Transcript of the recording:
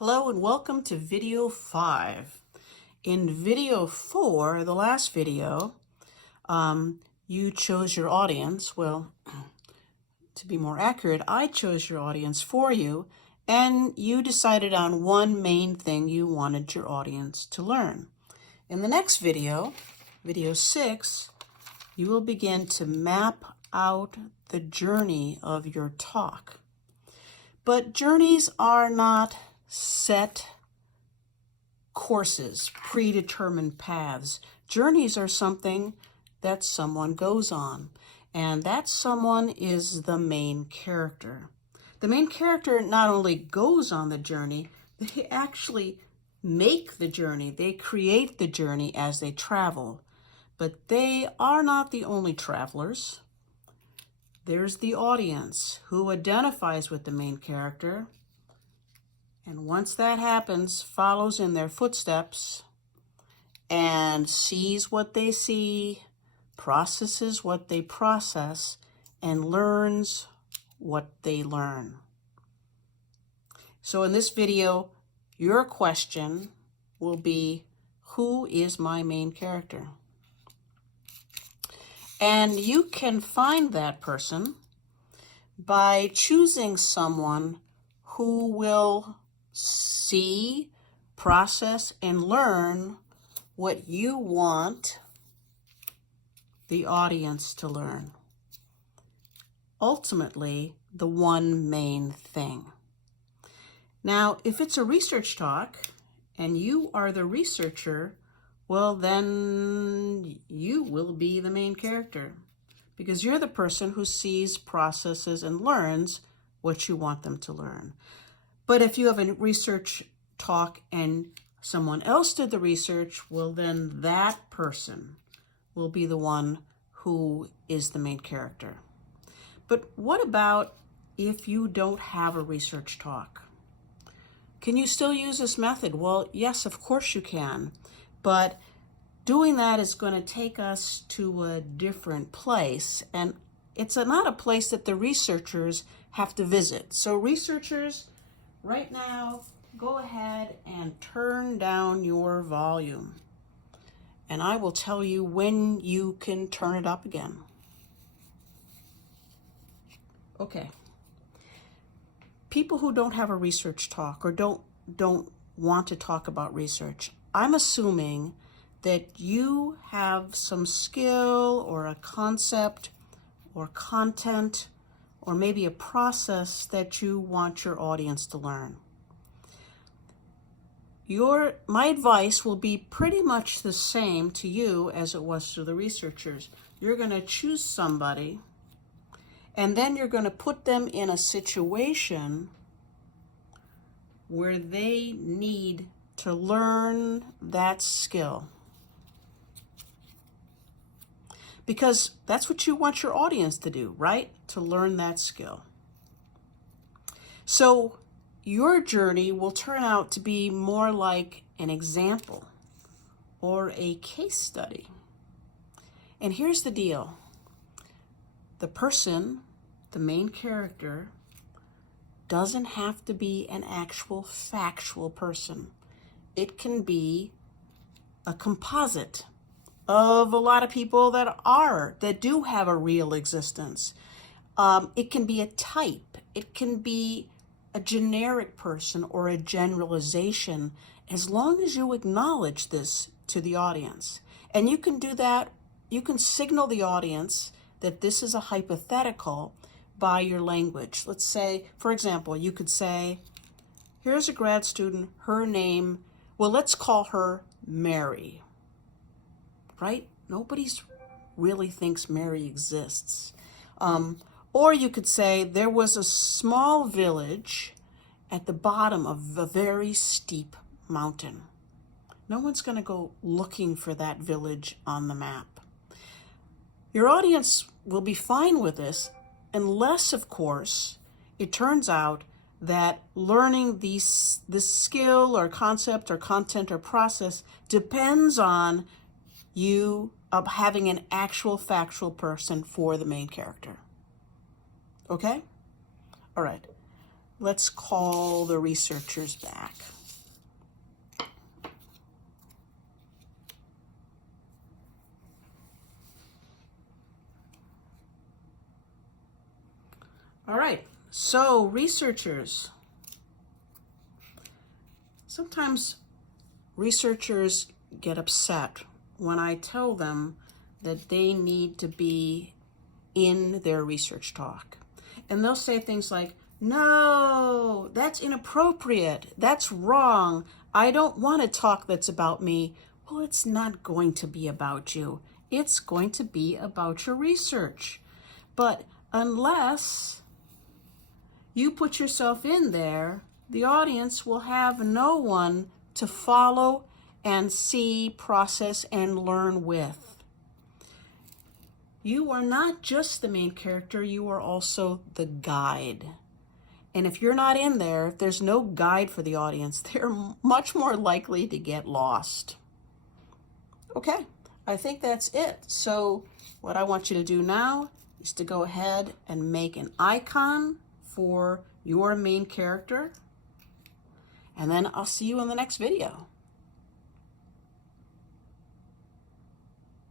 Hello and welcome to video 5. In video 4, the last video, you chose your audience. Well, to be more accurate, I chose your audience for you, and you decided on one main thing you wanted your audience to learn. In the next video, video 6, you will begin to map out the journey of your talk. But journeys are not set courses, predetermined paths. Journeys are something that someone goes on, and that someone is the main character. The main character not only goes on the journey, they actually make the journey. They create the journey as they travel. But they are not the only travelers. There's the audience who identifies with the main character, and once that happens, follows in their footsteps and sees what they see, processes what they process, and learns what they learn. So in this video, your question will be, who is my main character? And you can find that person by choosing someone who will see, process, and learn what you want the audience to learn. Ultimately, the one main thing. Now, if it's a research talk and you are the researcher, well, then you will be the main character because you're the person who sees, processes, and learns what you want them to learn. But if you have a research talk and someone else did the research, well, then that person will be the one who is the main character. But what about if you don't have a research talk? Can you still use this method? Well, yes, of course you can. But doing that is going to take us to a different place. And it's not a place that the researchers have to visit. So researchers, right now, go ahead and turn down your volume. And I will tell you when you can turn it up again. Okay. People who don't have a research talk or don't want to talk about research, I'm assuming that you have some skill or a concept or content or maybe a process that you want your audience to learn. My advice will be pretty much the same to you as it was to the researchers. You're going to choose somebody, and then you're going to put them in a situation where they need to learn that skill. Because that's what you want your audience to do, right? To learn that skill. So your journey will turn out to be more like an example or a case study. And here's the deal. The person, the main character, doesn't have to be an actual factual person. It can be a composite of a lot of people that do have a real existence. It can be a type. It can be a generic person or a generalization, as long as you acknowledge this to the audience. And you can do that, you can signal the audience that this is a hypothetical by your language. Let's say, for example, you could say, here's a grad student, her name, well, let's call her Mary, right? Nobody's really thinks Mary exists. Or you could say there was a small village at the bottom of a very steep mountain. No one's going to go looking for that village on the map. Your audience will be fine with this unless, of course, it turns out that learning this skill or concept or content or process depends on you having an actual factual person for the main character. Okay? All right. Let's call the researchers back. All right, so researchers. Sometimes researchers get upset when I tell them that they need to be in their research talk. And they'll say things like, no, that's inappropriate. That's wrong. I don't want a talk that's about me. Well, it's not going to be about you. It's going to be about your research. But unless you put yourself in there, the audience will have no one to follow and see, process, and learn with. You are not just the main character, you are also the guide. And if you're not in there, if there's no guide for the audience, they're much more likely to get lost. Okay, I think that's it. So what I want you to do now is to go ahead and make an icon for your main character. And then I'll see you in the next video.